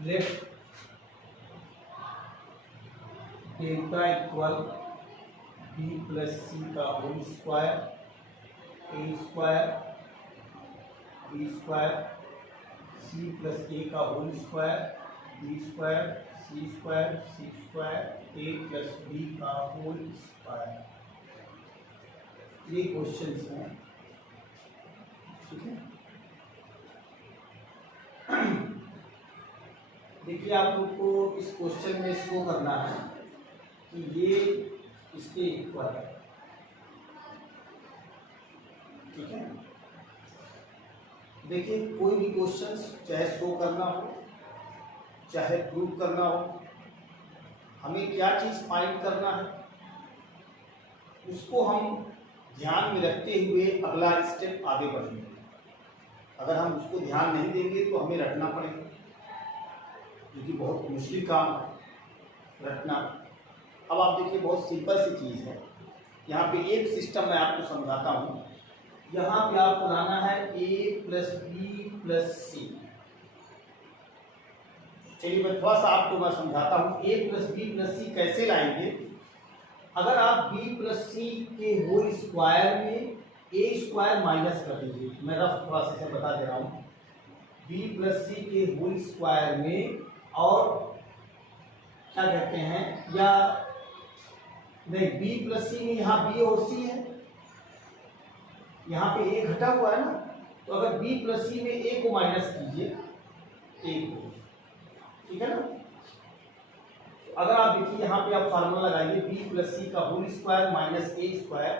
Late delta equal B plus सी का whole square A square B square C plus A का whole square B square C square A plus B का whole square. ये questions हैं, ठीक है। देखिए आप लोग को इस क्वेश्चन में शो करना है कि ये इसके इक्वल है, ठीक है। देखिए कोई भी क्वेश्चन चाहे शो करना हो चाहे प्रूव करना हो, हमें क्या चीज फाइंड करना है उसको हम ध्यान में रखते हुए अगला स्टेप आगे बढ़ेंगे। अगर हम उसको ध्यान नहीं देंगे तो हमें रटना पड़ेगा, क्योंकि बहुत मुश्किल काम है रटना। अब आप देखिए बहुत सिंपल सी चीज़ है। यहाँ पे एक सिस्टम मैं आपको समझाता हूँ। यहाँ पे आपको लाना है a प्लस बी प्लस सी। चलिए मैं थोड़ा सा आपको मैं समझाता हूँ a प्लस बी प्लस सी कैसे लाएंगे। अगर आप b प्लस सी के होल स्क्वायर में a स्क्वायर माइनस कर दीजिए, मैं रफ थोड़ा सा बता दे रहा हूँ। b प्लस सी के होल स्क्वायर में और क्या कहते हैं, या नहीं, b प्लस सी में यहाँ b और c है, यहाँ पे a घटा हुआ है ना, तो अगर b प्लस सी में a को माइनस कीजिए a को, ठीक है ना। अगर आप देखिए यहाँ पे आप फार्मूला लगाइए b प्लस सी का whole square minus a square,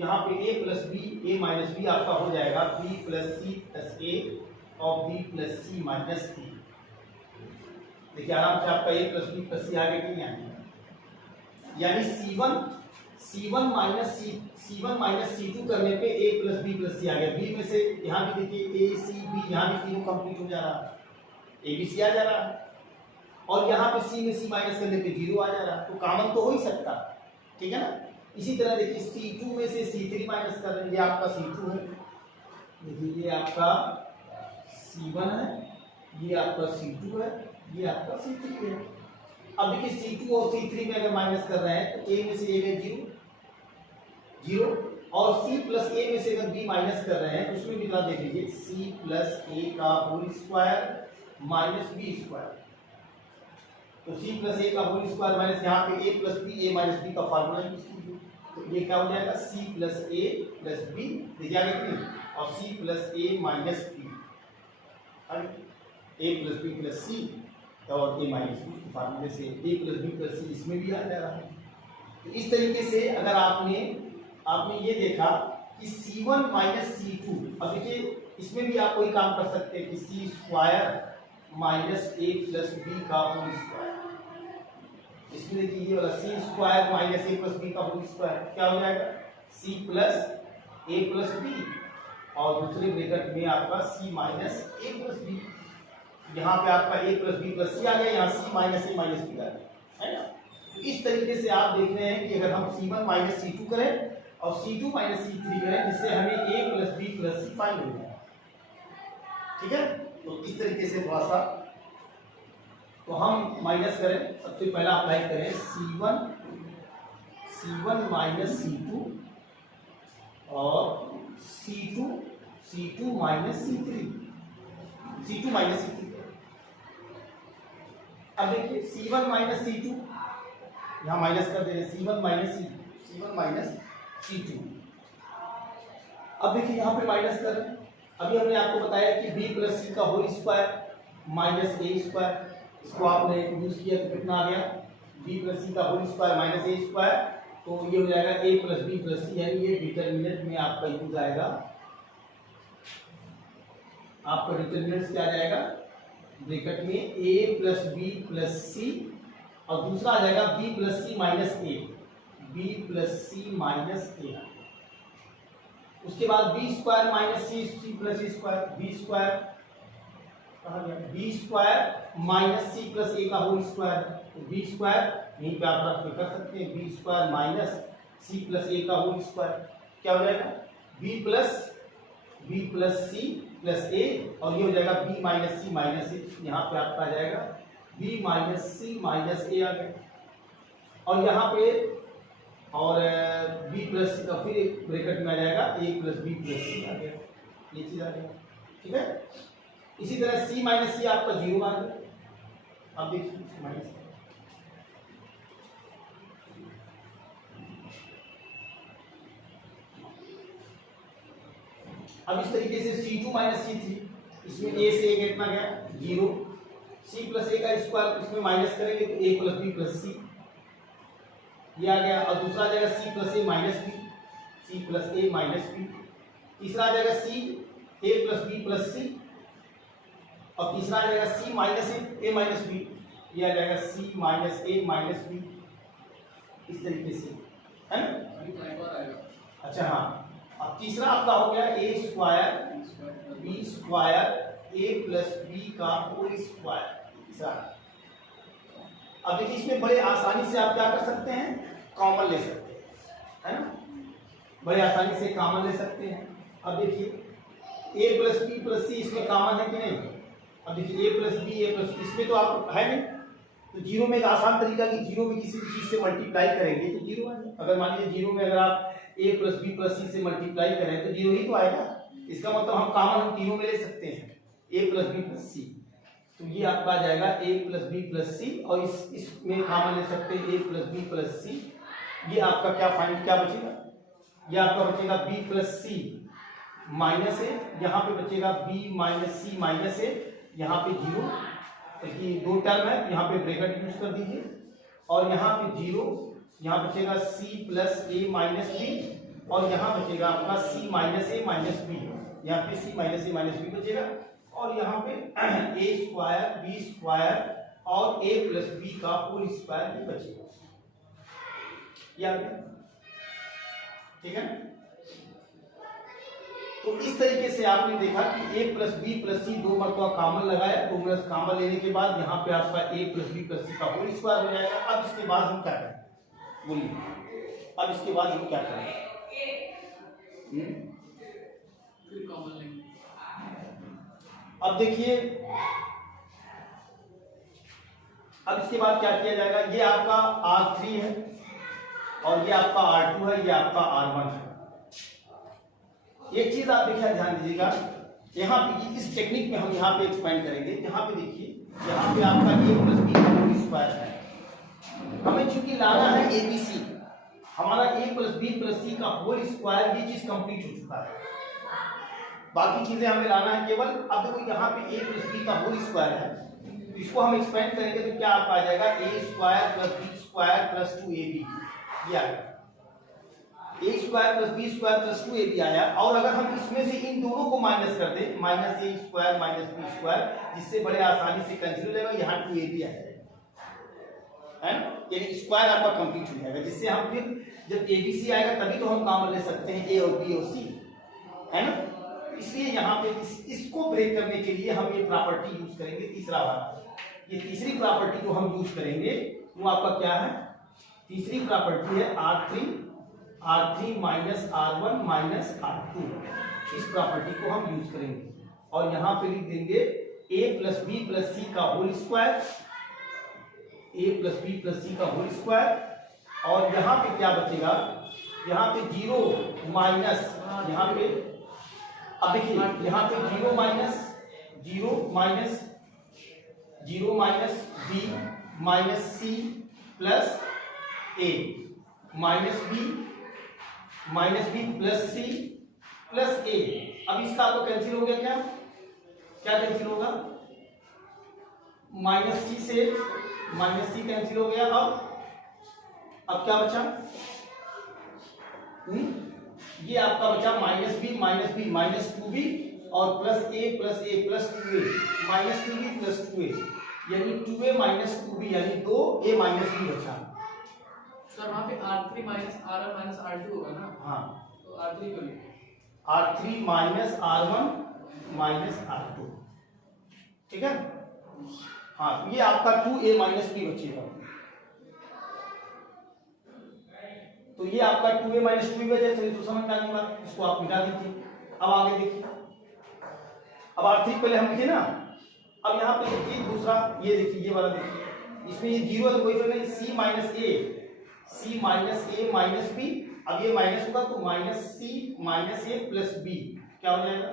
यहाँ पे a plus b a minus b आपका हो जाएगा b plus C plus a और b प्लस सी माइनस b। देखिए आराम से आपका a plus B plus c आगे नहीं आएगा, यानी C1 माइनस C2 करने पे a plus B plus C आ गया। b में से यहाँ भी देखिए a c b, यहाँ भी तीनों कंप्लीट हो जा रहा है, a b c आ जा रहा है, और यहाँ पे c में c माइनस करने पे 0 आ जा रहा है, तो कॉमन तो हो ही सकता, ठीक है ना। इसी तरह देखिए C2 में से C3 माइनस कर रहे हैं, ये आपका C2 है, देखिए ये आपका C1 है, ये आपका C2 है, ये आपका C3 है। अब देखिए C2 और C3 में अगर माइनस कर रहे हैं तो a में से a में 0 और c प्लस a में से अगर b माइनस कर रहे हैं तो उसमें भी देख लीजिए c प्लस a का whole square minus b square. तो c प्लस a का होल स्क्वायर माइनस यहाँ पे a plus b a minus b का फार्मूला यूज कीजिए, तो ये क्या हो जाएगा c plus a plus b, देखिए आगे क्यों, और c plus a minus b, a plus b plus c और a माइनस बी फार्मूले से a plus B plus c इसमें भी आ जा रहा है। तो इस तरीके से अगर आपने ये देखा कि C1 माइनस C2, अब देखिए इसमें भी आप कोई काम कर सकते हैं कि c square minus a plus B का होल स्क्वायर। इसमें देखिए ये वाला c square minus a plus B का होल स्क्वायर क्या हो जाएगा c plus a plus B, और दूसरे ब्रैकेट में आपका c minus a plus B. यहाँ पे आपका a plus B plus C आ गया, यहाँ c minus a minus B आ गया, है ना। तो इस तरीके से आप देख रहे हैं कि अगर हम C1 माइनस C2 करें और C2 माइनस C3 करें, जिससे हमें a plus B plus c find हो जाए, ठीक है। तो इस तरीके से थोड़ा सा तो हम माइनस करें, सबसे पहला अप्लाई करें C1 माइनस C2 और C2 minus C3 minus C3। अब देखिए C1 माइनस C2 यहाँ माइनस कर दे रहे C1 माइनस C2। अब देखिए यहाँ पे माइनस कर रहे हैं, अभी हमने आपको बताया कि b प्लस सी का whole square minus a square, इसको आपने यूज किया तो कितना आ गया b प्लस सी का whole square minus a square, तो ये हो जाएगा a plus B plus c, यानी ये डिटर्मिनेंट में आपका यूज आएगा, आपका डिटर्मिनेंट क्या आ जाएगा ब्रैकेट में a plus B plus C, और दूसरा आ जाएगा b plus C minus a, b plus C minus a। उसके बाद b square minus C plus C square, b square कहाँ गया, b square minus C plus a का होल स्क्वायर, तो b स्क्वायर यहीं पे आप रख के कर सकते हैं, b square minus C plus a का होल स्क्वायर क्या हो जाएगा b plus C plus a, और ये हो जाएगा b माइनस सी, यहाँ पे आपका आ जाएगा बी माइनस सी माइनस ए आ गया और यहाँ पे और बी प्लस फिर एक ब्रैकेट में आ जाएगा ए प्लस बी प्लस सी आ गया, ये चीज आ गया। ठीक है, इसी तरह सी माइनस सी आपका 0 आ गया। अब देखिए माइनस अब इस तरीके से C2 माइनस C3, इसमें a से a कितना गया 0, c प्लस a का स्क्वायर इसमें माइनस करेंगे तो a plus b plus c ये आ गया। और दूसरा आ जाएगा c plus a minus b, c plus a minus b। तीसरा आ जाएगा c a plus b plus c और तीसरा आ जाएगा c minus a minus b, ये आ जाएगा c minus a minus b, इस तरीके से है ना। अच्छा हाँ, अब तीसरा आपका हो गया a square b square a plus b का होल स्क्वायर। तीसरा अब देखिए इसमें बड़े आसानी से आप क्या कर सकते हैं, कॉमन ले सकते हैं, है ना, बड़े आसानी से कॉमन ले सकते हैं। अब देखिए a plus b plus c इसमें कॉमन है कि नहीं। अब देखिए a plus b a plus इसमें तो आप है नहीं, तो जीरो में एक आसान तरीका कि जीरो में किसी भी चीज से मल्टीप्लाई करेंगे तो जीरो आएगा। अगर मान लीजिए जीरो में अगर आप a प्लस बी प्लस सी से मल्टीप्लाई करें तो जीरो ही तो आएगा। इसका मतलब हम कॉमन हम तीनों में ले सकते हैं a प्लस बी प्लस सी, तो ये आपका आ जाएगा a plus B plus C और इसमें कॉमन ले सकते हैं a प्लस बी प्लस सी। ये आपका क्या फाइंड क्या बचेगा, ये आपका बचेगा b प्लस सी माइनस ए, यहाँ पे बचेगा b माइनस सी माइनस ए, यहाँ पे जीरो, क्योंकि दो टर्म है यहाँ पे ब्रैकेट यूज कर दीजिए और यहाँ पे जीरो, यहाँ बचेगा c plus a minus b और यहाँ बचेगा आपका c minus a minus b, यहाँ पे c minus a minus b बचेगा और यहाँ पे a स्क्वायर b स्क्वायर और a प्लस बी का होल स्क्वायर भी बचेगा। ठीक है, तो इस तरीके से आपने देखा कि a प्लस बी प्लस सी दो मरतबा कॉमन लगाया, दो प्लस कॉमन लेने के बाद यहाँ पे आपका a प्लस बी प्लस सी का होल स्क्वायर हो जाएगा। अब इसके बाद हम क्या करें बोलिए, अब इसके बाद हम क्या करें, फिर कॉमन लेंगे। अब देखिए अब इसके बाद क्या किया जाएगा, ये आपका R3 है और ये आपका R2 है, ये आपका R1 है। एक चीज आप देखिए ध्यान दीजिएगा, यहाँ पे इस टेक्निक में हम यहाँ पे एक्सपेंड करेंगे। यहाँ पे देखिए यहाँ पे आपका a प्लस बी का होल स्क्वायर है, हमें चूंकि लाना है ABC, हमारा a प्लस बी प्लस सी का होल स्क्वायर, ये चीज कंप्लीट हो चुका है, बाकी चीजें हमें लाना है केवल। अब देखो यहाँ पे a प्लस बी का होल स्क्वायर है, तो इसको हम एक्सपेंड करेंगे तो क्या आपका आ जाएगा a square plus B square plus 2ab, ये आएगा a square plus B square plus 2ab आया। और अगर हम इसमें से इन दोनों को माइनस कर दें, minus a square minus B square, जिससे बड़े आसानी से कैंसिल हो जाएगा, यहाँ 2ab आ जाएगा, है ना, यानी स्क्वायर आपका कंप्लीट हो जाएगा, जिससे हम फिर जब ABC आएगा तभी तो हम कॉमन ले सकते हैं a और b और c, है ना। इसलिए यहाँ पे इसको ब्रेक करने के लिए हम ये प्रॉपर्टी यूज करेंगे, तीसरा वाला, ये तीसरी प्रॉपर्टी जो हम यूज करेंगे वो आपका क्या है, तीसरी प्रॉपर्टी है R3 minus R1 minus R2, इस प्रॉपर्टी को हम यूज करेंगे और यहाँ पे लिख देंगे a प्लस बी प्लस सी का whole square, a plus B plus सी का होल स्क्वायर। और यहाँ पे क्या बचेगा, यहाँ पे जीरो माइनस, यहाँ पे अब देखिए यहाँ पे zero minus B minus C plus A minus B plus C plus A. अब इसका आपको कैंसिल हो गया, क्या कैंसिल होगा, माइनस सी से माइनस सी कैंसिल हो गया। अब क्या बचा, ये आपका बचा माइनस बी माइनस 2b और plus a plus 2a minus 2b plus 2a, यानी 2a माइनस 2b यानी 2a माइनस b बचा। सर वहाँ पे R3 minus R1 minus R2 होगा ना, हाँ, तो R3 को लिखो, R3 minus R1 minus R2, ठीक है। हाँ, ये आपका 2a माइनस b बचेगा, तो ये आपका 2a माइनस 2b बचे, तो समझ में आने बात, इसको आप मिटा दीजिए। अब आगे देखिए, अब R3 पहले हम लिखे ना, अब यहाँ पे देखिए दूसरा, ये देखिए ये वाला देखिए, इसमें ये जीरो है तो कोई फर्क नहीं, C minus A minus B. अब ये माइनस होगा तो minus C minus A plus B क्या हो जाएगा,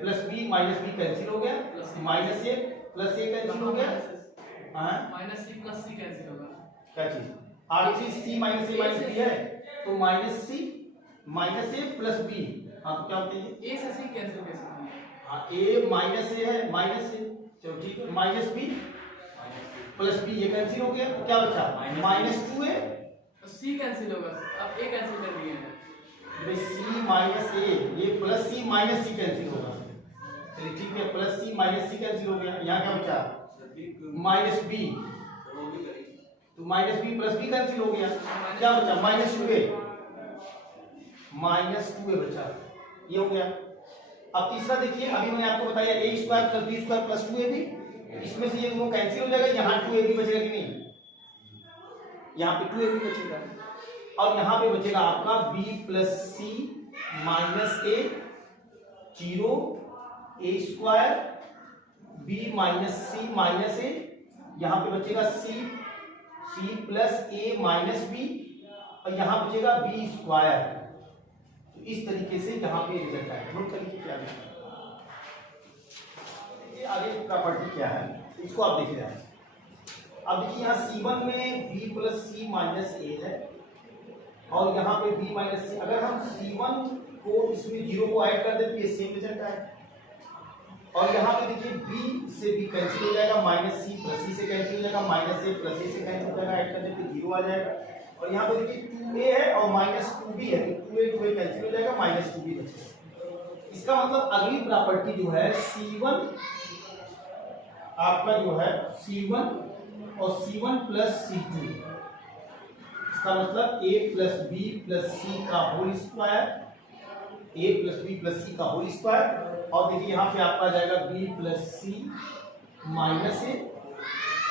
plus B minus B cancel हो गया, minus A plus A cancel हो गया, minus C plus C cancel होगा। क्या चीज R3 C minus A minus B है तो minus C minus A plus B. हाँ तो क्या होता है, ए से सी कैंसिल कैसे होगा? हाँ ए माइनस ए है माइनस ए, चलो ठीक है, माइनस बी प्लस बी ये कैंसिल हो गया तो क्या बचा माइनस 2a, सी कैंसिल होगा, अब ए कैंसिल कर दिए हैं। भाई सी माइनस ए ये प्लस सी माइनस सी कैंसिल होगा, चलिए ठीक है, प्लस सी माइनस सी कैंसिल हो गया, यहाँ क्या बचा माइनस बी, तो minus B plus B cancel हो गया, क्या बचा माइनस 2a बचा, ये हो गया। अब तीसरा देखिए, अभी मैंने आपको बताया A square plus B square plus 2ab, इसमें से ये दोनों कैंसिल हो जाएगा, यहाँ 2ab बचेगा कि नहीं, यहाँ पे 2ab बचेगा, और यहाँ पे बचेगा आपका b प्लस सी माइनस ए, जीरो ए square b minus C minus ए, यहाँ पे बचेगा सी प्लस ए माइनस बी, और यहाँ बचेगा b स्क्वायर। तो इस तरीके से यहाँ पे रिजल्ट आएगा। नोट कर लीजिए क्या है आगे प्रॉपर्टी क्या है, इसको आप देख रहे हैं। अब देखिए यहाँ C1 में b प्लस सी माइनस ए है, और यहाँ पे b माइनस सी, अगर हम C1 को इसमें जीरो को ऐड कर दे तो ये सेम रिजल्ट आएगा, और यहाँ पे देखिए b से b कैंसिल हो जाएगा, माइनस सी प्लस सी से कैंसिल हो जाएगा, माइनस ए प्लस ए से कैंसिल हो जाएगा, ऐड कर दे तो जीरो आ जाएगा, और यहाँ पे देखिए 2a है और माइनस 2b है तो 2a कैंसिल हो जाएगा, माइनस 2b बचेगा। इसका मतलब अगली प्रॉपर्टी जो है C1 आपका जो है C1 और C1 प्लस C2, इसका मतलब a प्लस बी प्लस सी का whole square, a plus B plus सी का होल स्क्वायर, और देखिए यहाँ पे आपका जाएगा b प्लस सी माइनस ए,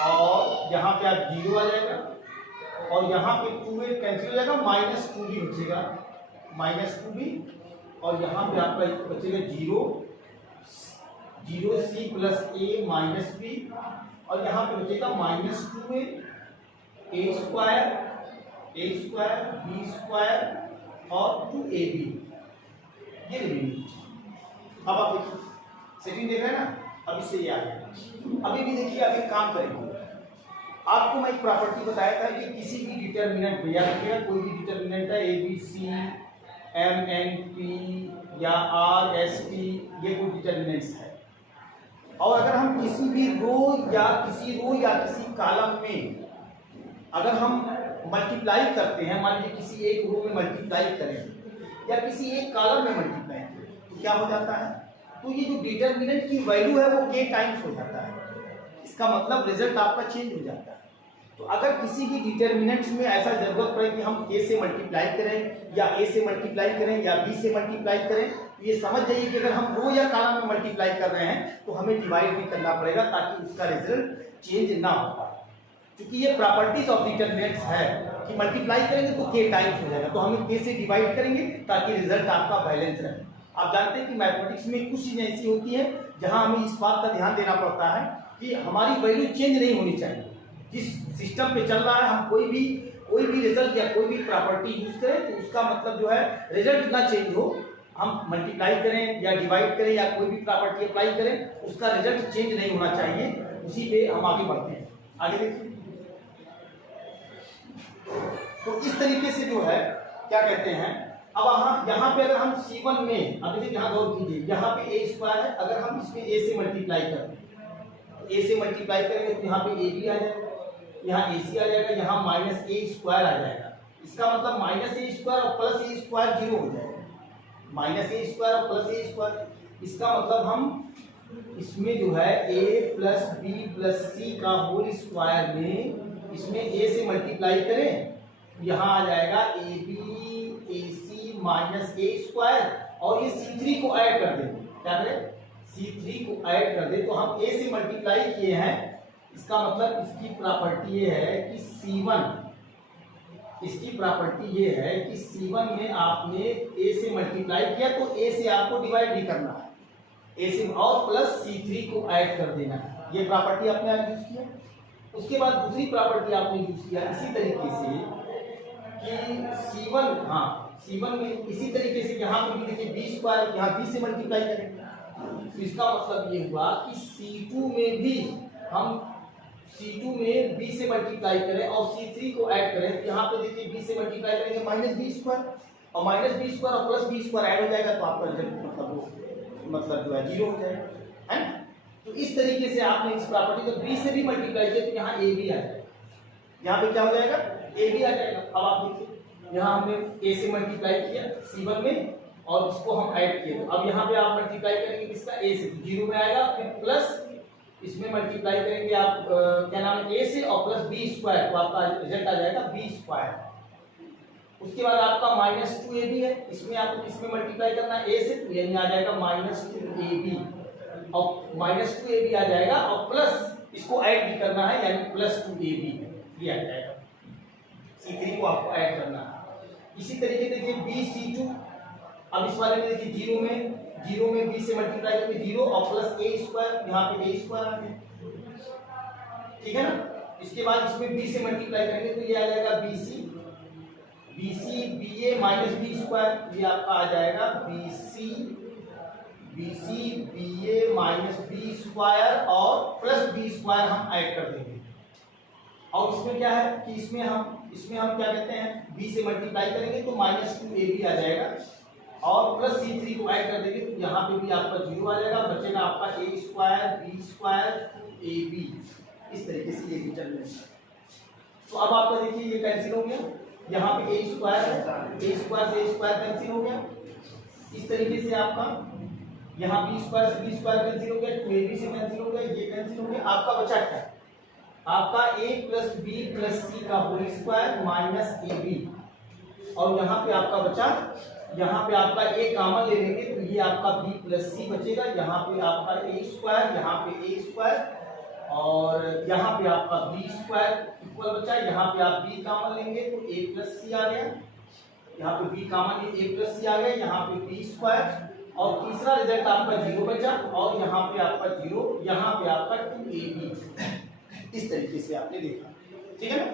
और यहाँ पे आप जीरो आ जाएगा, और यहाँ पे 2a कैंसिल हो जाएगा, माइनस 2b बचेगा, माइनस 2b, और यहाँ पे आपका बचेगा zero C plus A minus b, और यहाँ पे बचेगा माइनस 2a, ए स्क्वायर बी स्क्वायर और 2ab, ये रिमेनिंग। अब आप देखिए सेटिंग देख रहे हैं ना, अब इससे ये आ गया। अभी भी देखिए आप एक काम करेंगे, आपको मैं एक प्रॉपर्टी बताया था कि किसी भी डिटर्मिनेंट पे, याद रखिएगा कोई भी डिटर्मिनेंट है A B C M N P या आर एस टी, ये कोई डिटर्मिनेंट्स है, और अगर हम किसी भी रो या किसी कॉलम में अगर हम मल्टीप्लाई करते हैं, मान लीजिए किसी एक रो में मल्टीप्लाई करें या किसी एक कॉलम में मल्टीप्लाई करें तो क्या हो जाता है, तो ये जो डिटर्मिनेंट की वैल्यू है वो k टाइम्स हो जाता है, इसका मतलब रिजल्ट आपका चेंज हो जाता है। तो अगर किसी भी डिटर्मिनेंट्स में ऐसा जरूरत पड़े कि हम a से मल्टीप्लाई करें या a से मल्टीप्लाई करें या b से मल्टीप्लाई करें, तो ये समझ जाइए कि अगर हम रो या कॉलम में मल्टीप्लाई कर रहे हैं तो हमें डिवाइड भी करना पड़ेगा ताकि उसका रिजल्ट चेंज ना हो पाए, क्योंकि ये प्रॉपर्टीज ऑफ डिटर्मिनेंट्स है कि मल्टीप्लाई करेंगे तो k टाइम्स हो जाएगा, तो हम k से डिवाइड करेंगे ताकि रिजल्ट आपका बैलेंस रहे। आप जानते हैं कि मैथमेटिक्स में कुछ चीजें ऐसी होती हैं जहां हमें इस बात का ध्यान देना पड़ता है कि हमारी वैल्यू चेंज नहीं होनी चाहिए। जिस सिस्टम पे चल रहा है हम कोई भी रिजल्ट या कोई भी प्रॉपर्टी यूज करें तो उसका मतलब जो है रिजल्ट ना चेंज हो, हम मल्टीप्लाई करें या डिवाइड करें या कोई भी प्रॉपर्टी अप्लाई करें उसका रिजल्ट चेंज नहीं होना चाहिए, उसी पे हम आगे बढ़ते हैं। आगे देखिए, तो इस तरीके से जो है क्या कहते हैं, अब यहाँ पे अगर हम C1 में, अब देखिए यहाँ गौर कीजिए, यहाँ पे a स्क्वायर है, अगर हम इसमें a से मल्टीप्लाई करें तो a से मल्टीप्लाई करेंगे तो यहाँ पे ab आ जाएगा, यहाँ ac आ जाएगा, यहाँ माइनस a स्क्वायर आ जाएगा, इसका मतलब माइनस a स्क्वायर और प्लस a स्क्वायर जीरो हो जाएगा, माइनस a स्क्वायर और प्लस a स्क्वायर, इसका मतलब हम इसमें जो है a प्लस बी प्लस सी का होल स्क्वायर में इसमें a से मल्टीप्लाई करें, यहाँ आ जाएगा ab ac minus a square, और ये C3 को ऐड कर दें, क्या करें C3 को ऐड कर दें, तो हम a से मल्टीप्लाई किए हैं, इसका मतलब इसकी प्रॉपर्टी ये है कि C1 में आपने a से मल्टीप्लाई किया तो a से आपको डिवाइड भी करना है, ए से और प्लस C3 को ऐड कर देना है। ये प्रॉपर्टी आपने आज यूज किया। उसके बाद दूसरी प्रॉपर्टी आपने यूज किया इसी तरीके से कि C1, हाँ C1 में इसी तरीके से यहाँ पे भी देखिए B स्क्वायर, यहाँ B से मल्टीप्लाई करेंगे, तो इसका मतलब ये हुआ कि C2 में भी हम C2 में B से मल्टीप्लाई करें और C3 को ऐड करें, तो यहाँ पे देखिए B से मल्टीप्लाई करेंगे माइनस बी स्क्वायर, और माइनस बी स्क्वायर और प्लस बी स्क्वायर ऐड हो जाएगा, तो आपका रिजल्ट मतलब जो है जीरो हो जाएगा, है ना। तो इस तरीके से आपने इस प्रॉपर्टी को B से भी मल्टीप्लाई किया तो यहाँ A भी आ जाएगा, यहाँ पे क्या हो जाएगा A भी आ जाएगा। अब आप देखिए यहाँ हमने A से मल्टीप्लाई किया C1 में और इसको हम ऐड किए, तो अब यहाँ पे आप मल्टीप्लाई करेंगे किसका A से, तो जीरो में आएगा, फिर प्लस इसमें मल्टीप्लाई करेंगे आप क्या नाम है A से और प्लस बी स्क्वायर, तो आपका रिजल्ट आ जाएगा बी स्क्वायर। उसके बाद आपका -2ab है, इसमें आपको किसमें मल्टीप्लाई करना है A से, तो यानी आ जाएगा -2ab और -2ab आ जाएगा और प्लस इसको ऐड भी करना है यानी +2ab ये आ जाएगा। C3 को आपको ऐड करना है। इसी तरीके देखिए BC2, अब इस वाले में देखिए जीरो में B से मल्टीप्लाई करके जीरो और प्लस a स्क्वायर, यहाँ पे a स्क्वायर आ गया, ठीक है ना। इसके बाद इसमें B से मल्टीप्लाई करेंगे तो ये आ जाएगा BC BA minus B square, ये आपका आ जाएगा BC BA minus B square और प्लस बी स्क्वायर हम ऐड कर देंगे। और इसमें क्या है कि इसमें हम क्या कहते हैं B से मल्टीप्लाई करेंगे तो -2ab आ जाएगा और प्लस C3 को ऐड कर देंगे तो यहाँ पे भी आपका जीरो आ जाएगा, बचेगा आपका a square b square ab, इस तरीके से ये भी चल जाएगा। तो अब आपका देखिए ये कैंसिल हो गया, यहाँ पे a स्क्वायर है, a स्क्वायर से a स्क्वायर कैंसिल हो गया, इस तरीके से आपका यहाँ b स्क्वायर से b स्क्वायर कैंसिल हो गया, 2ab से कैंसिल हो गया, ये कैंसिल हो गया। आपका बचा क्या, आपका a plus b plus c का होल स्क्वायर माइनस ab, और यहाँ पे आपका बचा, यहाँ पे आपका a कॉमन ले लेंगे तो ये आपका b प्लस c बचेगा, यहाँ पे आपका a स्क्वायर, यहाँ पे a स्क्वायर और यहाँ पे आपका b स्क्वायर इक्वल बचा, यहाँ पे आप b कॉमन लेंगे तो a प्लस c आ गया, यहाँ पे b common a plus c आ गया, यहाँ पे b स्क्वायर और तीसरा रिजल्ट आपका जीरो बचा और यहाँ पे आपका जीरो, यहाँ पे आपका 2ab, इस तरीके से आपने देखा, ठीक है ना।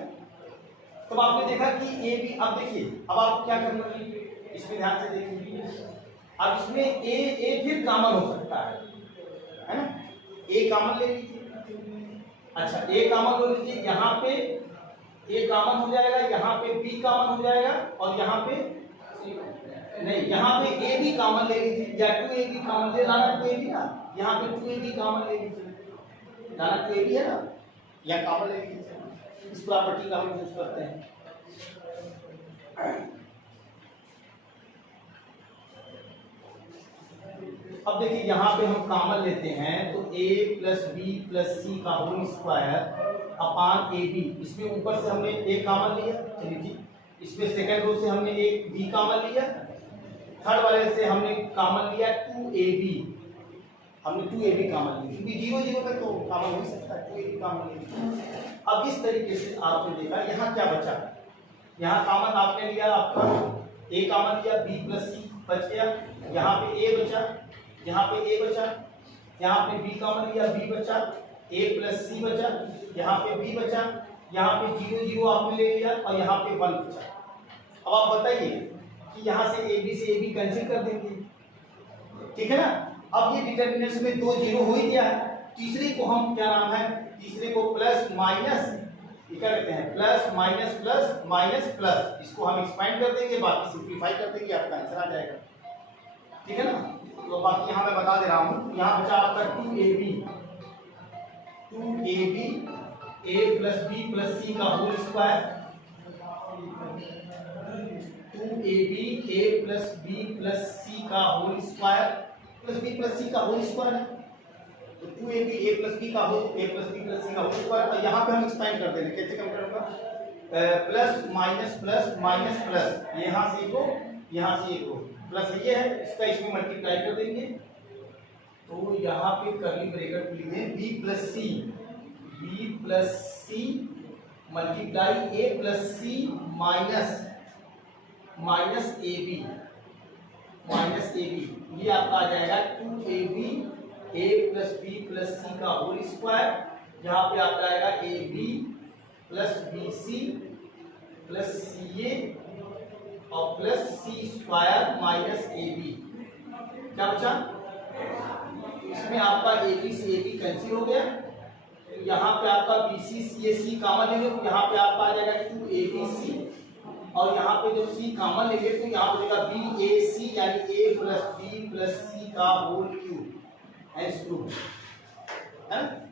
तब आपने देखा कि ab, अब देखिए अब आपको क्या करना है, इसमें ध्यान से देखिए, अब इसमें a फिर कॉमन हो सकता है ना, a कॉमन ले लीजिए, अच्छा a कॉमन ले लीजिए, यहाँ पे a कॉमन हो जाएगा, यहाँ पे b कॉमन हो जाएगा और यहाँ पे नहीं, यहाँ पे a भी कॉमन ले लीजिए या 2ab कॉमन ले लाना, 2ab ना, यहाँ पे 2ab कॉमन ले लीजिए, लाना 2ab है ना, या कॉमन ले लीजिए, इस प्रॉपर्टी का हम यूज करते हैं। अब देखिए यहाँ पे हम कॉमन लेते हैं तो a प्लस बी प्लस सी का whole square upon A B, इसमें ऊपर से हमने a कॉमन लिया, चलिए ठीक, इसमें सेकंड रो से हमने एक b कॉमन लिया, थर्ड वाले से हमने कॉमन लिया 2ab, हमने 2ab कॉमन लिया क्योंकि 0 0 तक तो कॉमन हो सकता है, 2ab कॉमन लिया। अब इस तरीके से आपने देखा यहाँ क्या बचा, यहाँ कॉमन आपने लिया, आपका a कॉमन लिया, b प्लस सी बच गया, यहाँ पे a बचा, यहाँ पे a बचा, यहाँ पे b कॉमन लिया, b बचा, a प्लस सी बचा, यहाँ पे b बचा, यहाँ पे 0 0 आपने ले लिया और यहाँ पे 1 बचा। अब आप बताइए कि यहाँ से ab से ab कैंसिल कर देंगे, ठीक है ना। अब ये डिटर्मिनेंट्स में 2 0 हो ही गया है, तीसरे को हम क्या नाम है, तीसरे को प्लस माइनस, ये क्या कहते हैं plus minus plus minus plus, इसको हम एक्सपेंड कर देंगे, बाकी सिंप्लीफाई कर देंगे, आपका आंसर आ जाएगा, ठीक है ना। तो बाकी यहाँ मैं बता दे रहा हूँ, यहाँ बचा आपका 2ab a plus B plus सी का whole square, 2ab a plus B plus सी का whole square, plus B plus सी का होल स्क्वायर है तो 2ab a प्लस बी का whole, a plus B plus सी का होल स्क्वायर, और यहाँ पे हम एक्सपेंड कर देंगे, कैसे कम करूँगा, प्लस माइनस प्लस, यहाँ से एक हो, यहाँ से एक हो, प्लस ये है, इसका इसमें मल्टीप्लाई कर देंगे, तो यहाँ पे करली ब्रैकेट लिखे b plus C multiply a plus C minus ab, ये आपका आ जाएगा 2ab A plus B plus सी का होल स्क्वायर, यहाँ पे आपका आएगा A B plus B C plus C A और plus C square minus A B. क्या बचा? इसमें आपका ए बी से ए बी कैंसिल हो गया, तो यहाँ पे आपका बी सी सी ए सी कॉमन लेंगे तो यहाँ पे आपका आ जाएगा 2abc, और यहाँ पे जब सी कॉमन लेंगे तो यहाँ पे जाएगा बी ए सी यानी ए प्लस बी प्लस सी का होल क्यूब है, है